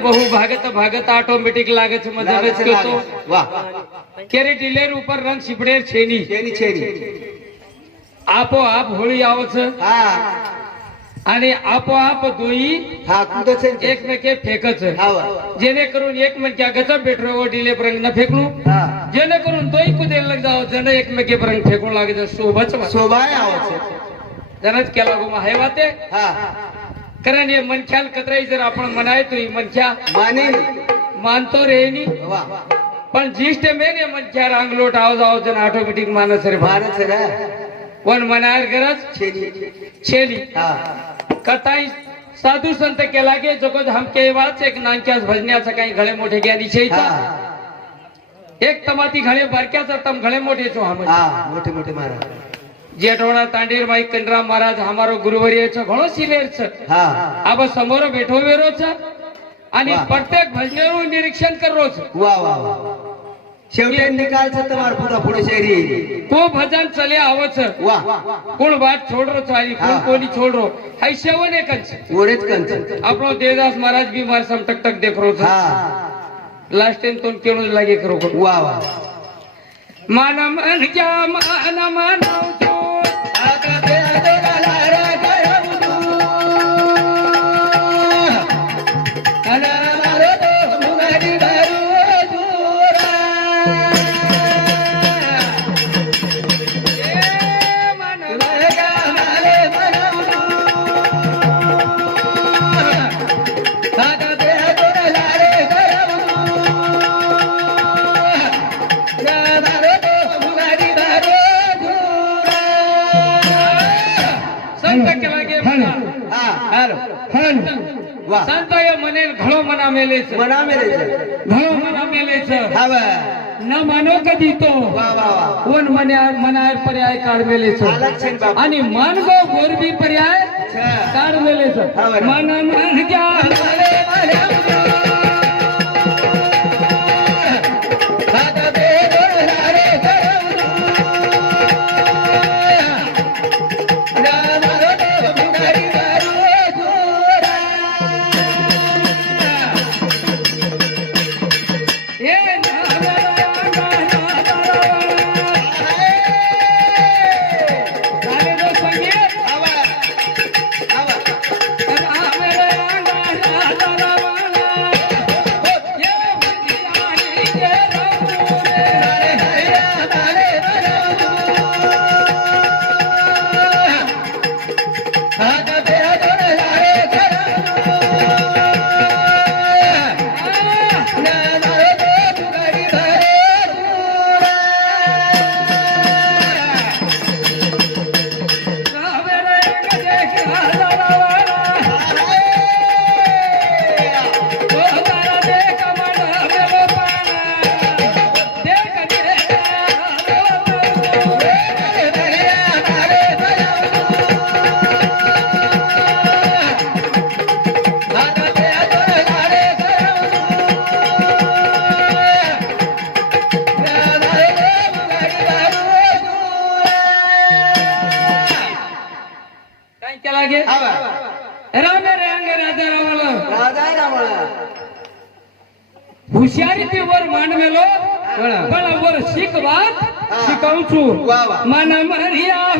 बहु भागत भागत ऑटोमॅटिक लागत मदरच डिलेर ऊपर रंग शिपडे छेनी. छेनी आपोआप होळी आवच आणि आपोआप दोई एकमेके फेकच. जेणेकरून एक म्हणजे गचप भेटरो डिले रंग न फेकलो जेणेकरून दोई कुदे लग जाव जण एकमेके रंग फेकून लागत सोबत सोबाय आवच जनच केला गुमा. हे वाते. हा. कारण हे मनख्याल कत्राई जर आपण म्हणायचो मनख्या माने मानतो रे पण जिष्ट मेने मनख्या रांगलोट आवाज आवाज ऑटोमॅटिक मानस रे भारत रे. पण मनायर गरज? छेली. छेली. कथाई साधू संत केला गे जगत हमके वाच एक नांक्यास भजण्याचा काही घळे मोठे ज्ञानी छे एक तमाती घळे बारक्याचा तम घळे मोठे छो चो म्हणजे. मोठे मोठे महाराज. જેઠવાડા તાંડીરભાઈ કંડરા મહારાજ અમારો ગુરુવર્ય છે ઘણો સિનિયર છે આ બસ અમારો બેઠો વેરો છે અને પ્રત્યેક ભજનનું નિરીક્ષણ કરો છે વાહ વાહ વાહ છેવટે નિકાલ છે તમાર પૂરા પૂરી શેરી કો ભજન ચલે આવો છે વાહ કોણ વાત છોડરો ચાલી કોણ કોની છોડરો હાઈ સેવો ને કન છે ઓરે જ કન છે આપણો દેવદાસ મહારાજ બી માર સમ ટક ટક દેખરો છે હા લાસ્ટ ટાઈમ તો કેળો લાગે કરો વાહ વાહ માનમ અનજા માનમ નવ ಸಂತ ಕೆಳಗೆ ಸಂತ ಮನೇಲಿ ಘಳೋ ಮನ ಮೇಲೆ ಮನ ಮೇಲೆ ಘಳೋ कधी तो कोण मना मनार पर्याय काढवेले आणि मन गो गोरबी पर्याय काढवेले मन मन घ्या હોશિયારીથી વર માંડવેલો પણ વર શીખ વાત શીખવું છું. માના મરિયા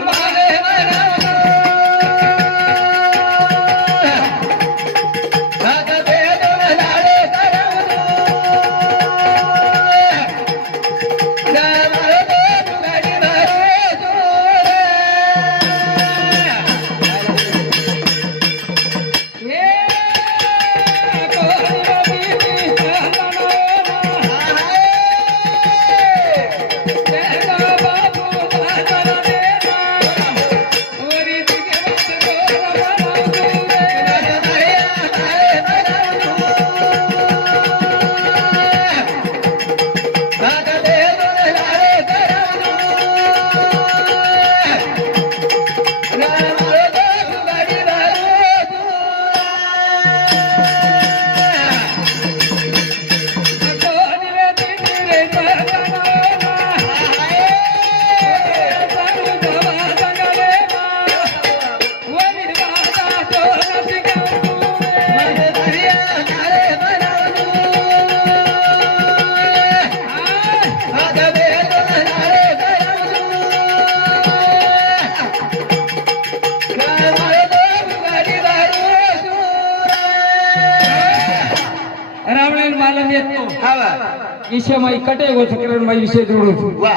सकरण माई विषय जोडू। वा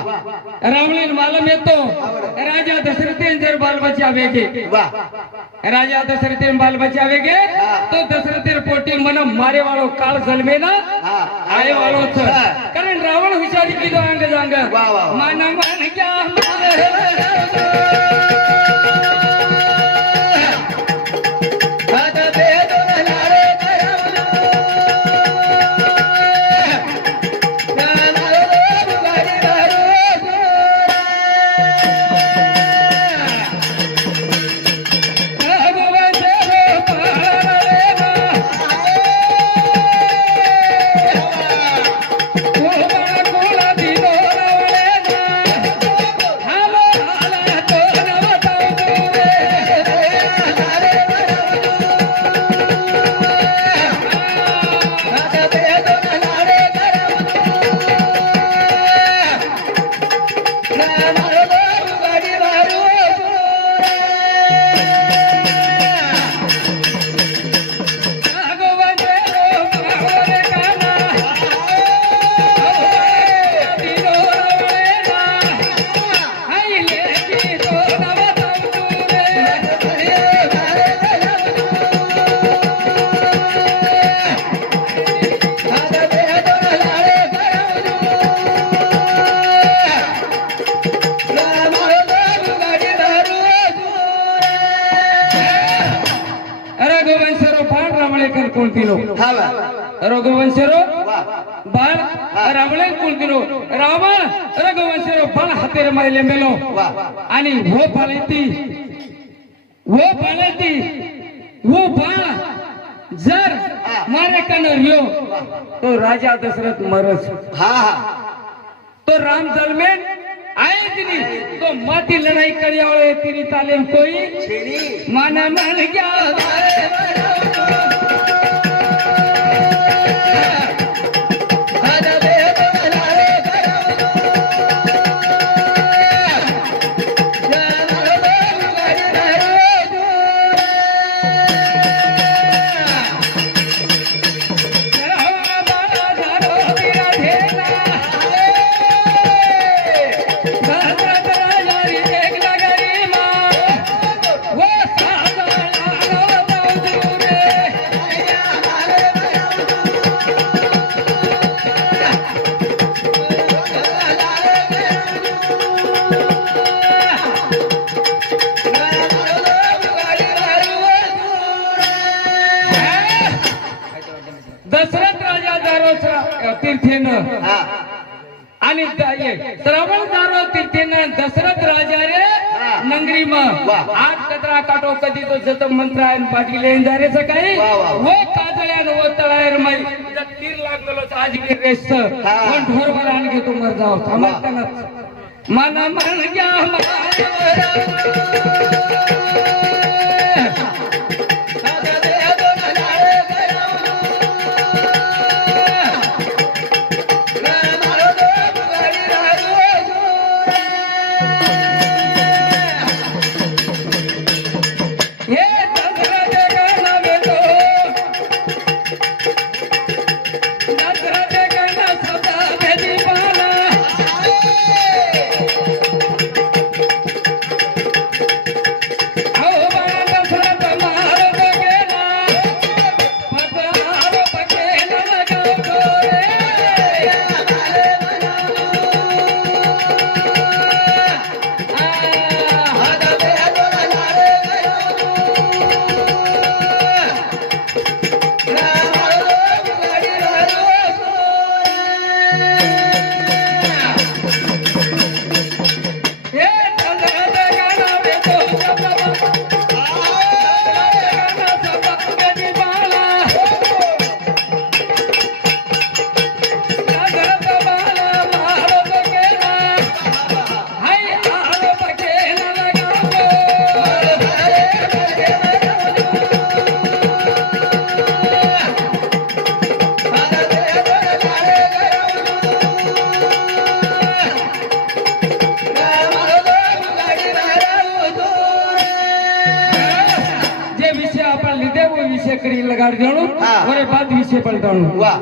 रावळेन मालम येतो राजा दशरथेन जर बाल बच्चा वेगे। वा राजा दशरथेन बाल बच्चा वेगे तो दशरथेर पोटी मन मारे वाळो काळ जन्मे ना आये वाळो. कारण रावण हुशारी किदो अंग जांग. मन मन क्या रघुवंशरो बाळ रामळेकर कुलतिलो. रघुवंशरो बाळ रामळे मायले मेलो. आणि हो पालती हो पालती हो बाळ जर मारेकन रियो तो राजा दशरथ मरस. हा हा. तो राम जन्मेन આયજની તો માટી લડાઈ કરી આવડે તેની તાલીમ કોઈ માના માન ગયા. तीर्थेनं आणि श्रावण दारो तीर्थेनं दशरथ राजा रे नंगरी मग. आग कचरा काटो कधी तो जत मंत्र आहे पाटील जारेच काही वा, काजळ्यान वो. तळायर मै जर तीर लागलो आज मी रेस हा. पण ढोर मला आणखी तू मर जाव थांबत मन मन घ्या લગાડ દેવાનું હા. ઓરે બાદ વિશે પલટાણું વાહ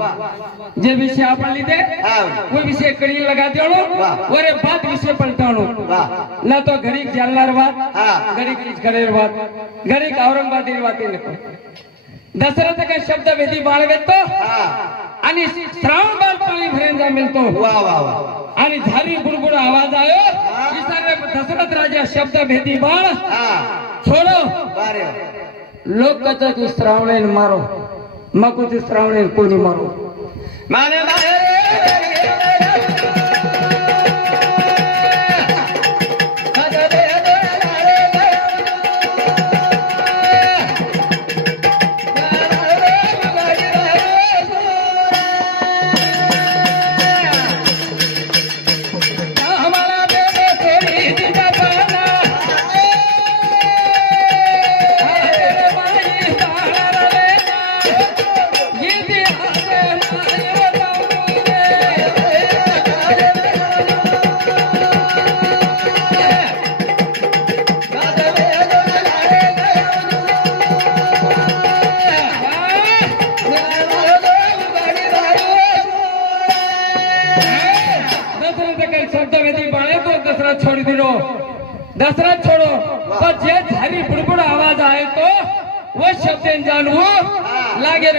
જે વિશે આપણે લીધે હા કોઈ વિશે કડી લગા દેવાનું વાહ. ઓરે બાદ વિશે પલટાણું વાહ ના તો ઘડીક જાલનાર વાત હા. ઘડીક ઈજ કરેર વાત ઘડીક ઔરંગાબાદી વાત એ લખો દશરથ का शब्द वेदी बाळगतो हा आणि श्रावण बाल पाणी भरेंजा मिळतो वाह वाह वाह आणि झाली बुडबुड आवाज आयो हा. विचारले दशरथ राजा शब्द भेदी बाळ हा छोडो बारे लोक कच तू श्रावणेन मारो मग श्रावणेन कोणी मारो. माने माने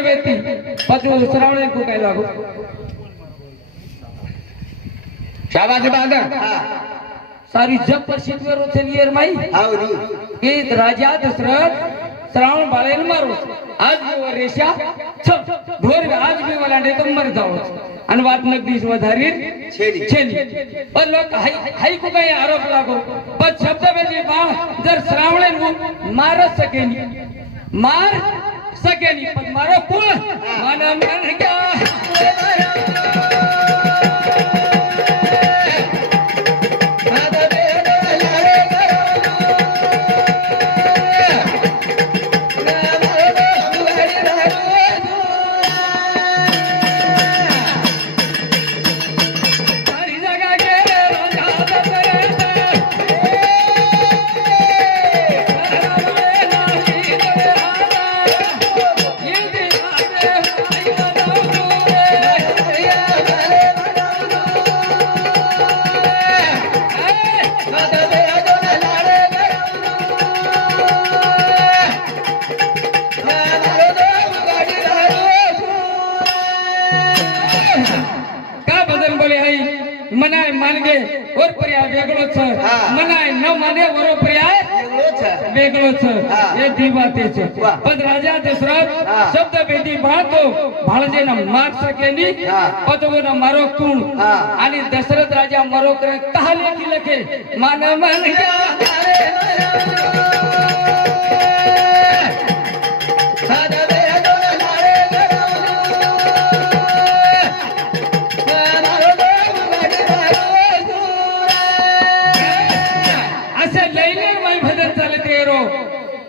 વેતી પછી ઉસરાવણે કુકાઈ લાગો શાબાશ બાગા હા સારી જગ પ્રસિદ્ધ વેરો છે નિયર માઈ આવરી એ રાજા દશરથ શ્રાવણ બાળેલ મારો આજ રેશા છ ઢોર આજ બી मला ડેકમ મર જાવ અને વાત નગદીશ વધારી છેલી છેલી પર લોક હાઈ હાઈ કો કઈ આરોપ લાગો પર શબ્દ બેલી બા જર શ્રાવણે મારસ સકેની માર सकेनी पण मारो कुळ मन मन क्या सारी शब्द भेदी बाळतो भाळजेना मार सकेनी हा. पतवना मारो कुण. आणि दशरथ राजा मरो करे कहाले की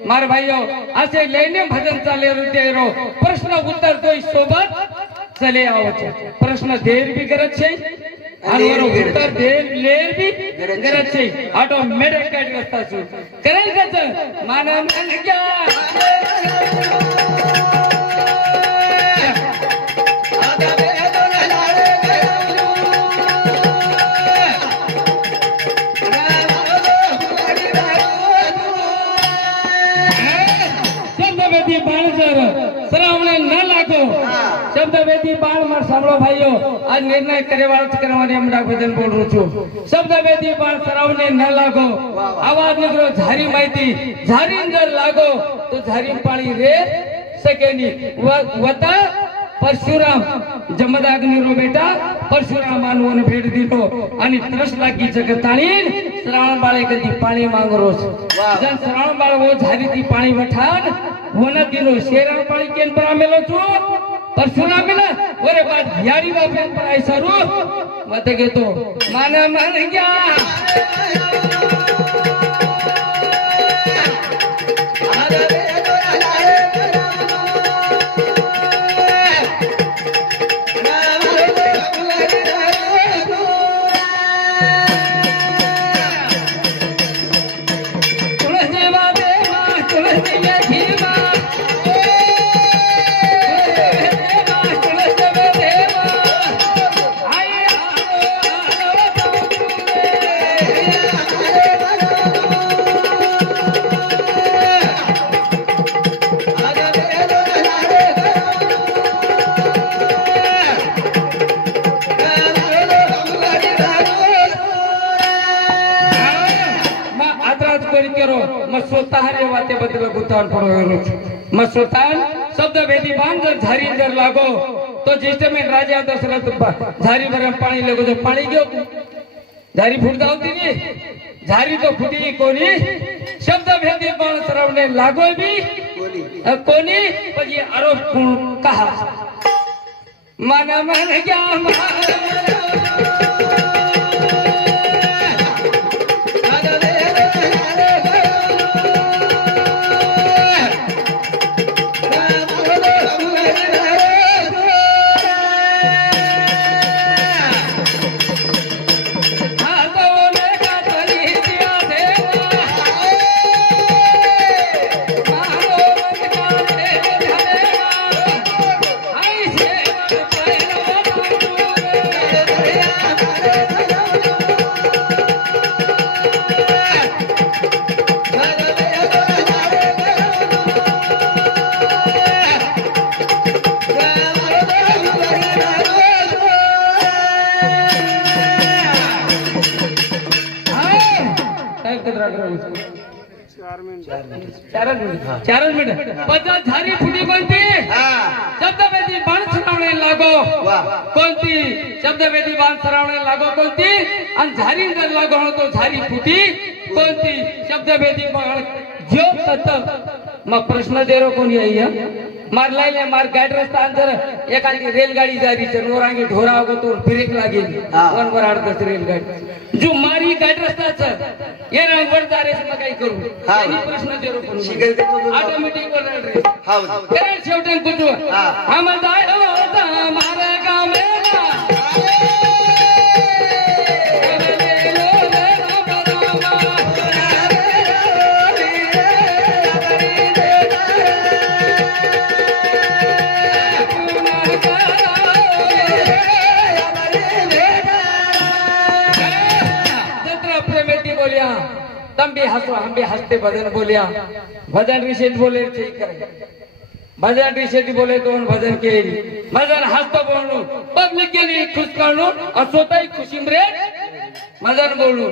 મારા ભાઈઓ આશે લઈને ભજન ચાલે રૂટેરો પ્રશ્ન ઉત્તર તો સોબત ચલે આવો છે. પ્રશ્ન ધેર બી ગરજ છે. આનો ઉત્તર ધેર લેર બી ગરજ છે. આટો મેડે કાઢ રસ્તા છું. કરેલ ગત માનન ગયા. સાંભળો ભાઈઓ આ નિર્ણય કરેવાળ કરવાની અમદાવાદ ભજન બોલું છું. શબ્દવેદી બાણ સરાવને ન લાગો. આવાજ નીકળો ઝારી માહિતી ઝારી જર લાગો તો ઝારી પાણી રે શકે ની વતા પરશુરામ જમદાગ્નિનો બેટા પરશુરામ આનું ભેટ દીધો. અને ત્રસ લાગી જગતાણી શ્રાવણ બાળે કદી પાણી માંગરો છે. શ્રાવણ બાળ ઝારીથી પાણી વઠાણ વનતીનો શેરા પાણી કેન પર આમેલો છું? પરશુરામ ને ઓરે બાદ યારી બાપેન પર આઈ સારું મતે કે તો માને મન ગયા. झारी जर लागो तो ज्येष्ठ में राजा दशरथ झारी भर पाणी लगो तो पाणी घेऊ. झारी फुटता होती नी झारी तो फुटी कोणी? शब्द भेदी बाण सरवणे लागो बी. कोणी? अ, कोणी? पण ये आरोप कहा? मन मन क्या मिनिट पद्धत झाली फुटी कोणती शब्दवेदी बाण सरावणे लागो. कोणती? शब्दवेदी बाण सरावणे लागो कोणती? आणि झारी जर लागो तो झारी फुटी कोणती? शब्दवेदी बाण. जो तत. मग प्रश्न देरो कोणी आई हं? मार गाडी रस्ता अंतर एखादी रेलगाडी जारी तर नोरांगी ढोरा होगो तो ब्रेक लागेल. हा. वन वर अर्धच रेलगाडी. जो मारी गाडी रस्ताच ये वर जारे मग काही करू? हा. प्रश्न ते ऑटोमॅटिक वर शेवटी हा. हम जायो होता मारा भी हंसो हम भी हंसते भजन बोलिया भजन रिषेत बोले ठीक करे भजन रिषेती बोले दोन भजन केली भजन हसतो बोलणू पब्लिक केली खुश करणू और स्वतःही खुशी रे भजन बोलू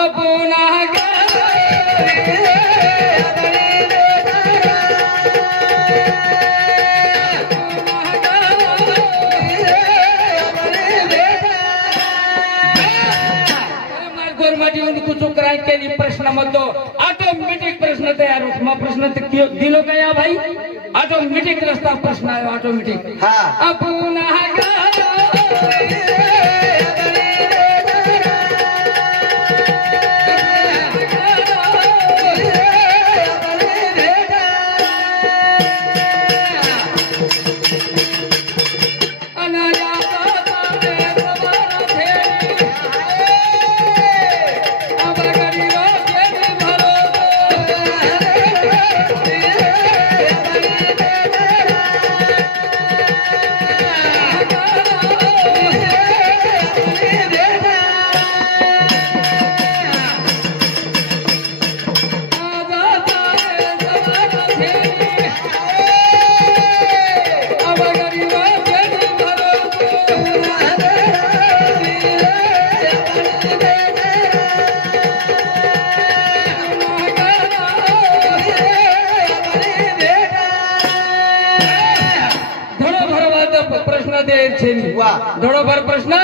अपुना प्रश्न मधलो ऑटोमॅटिक प्रश्न तयार होत. मग प्रश्न दिलो का या भाई? ऑटोमॅटिक रस्ता प्रश्न आहे ऑटोमॅटिक हा. आपण દેર છે ની. વાહ. ઘણો ભર પ્રશ્ન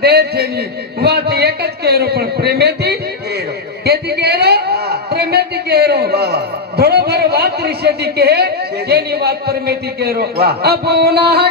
દેર છે ની. વાહ તે એક જ કેરો પણ પ્રેમેથી કેથી કેરો પ્રેમેથી કેરો ઘણો ભર વાત ઋષિથી કહે વાત પ્રેમેથી કેરો અપુના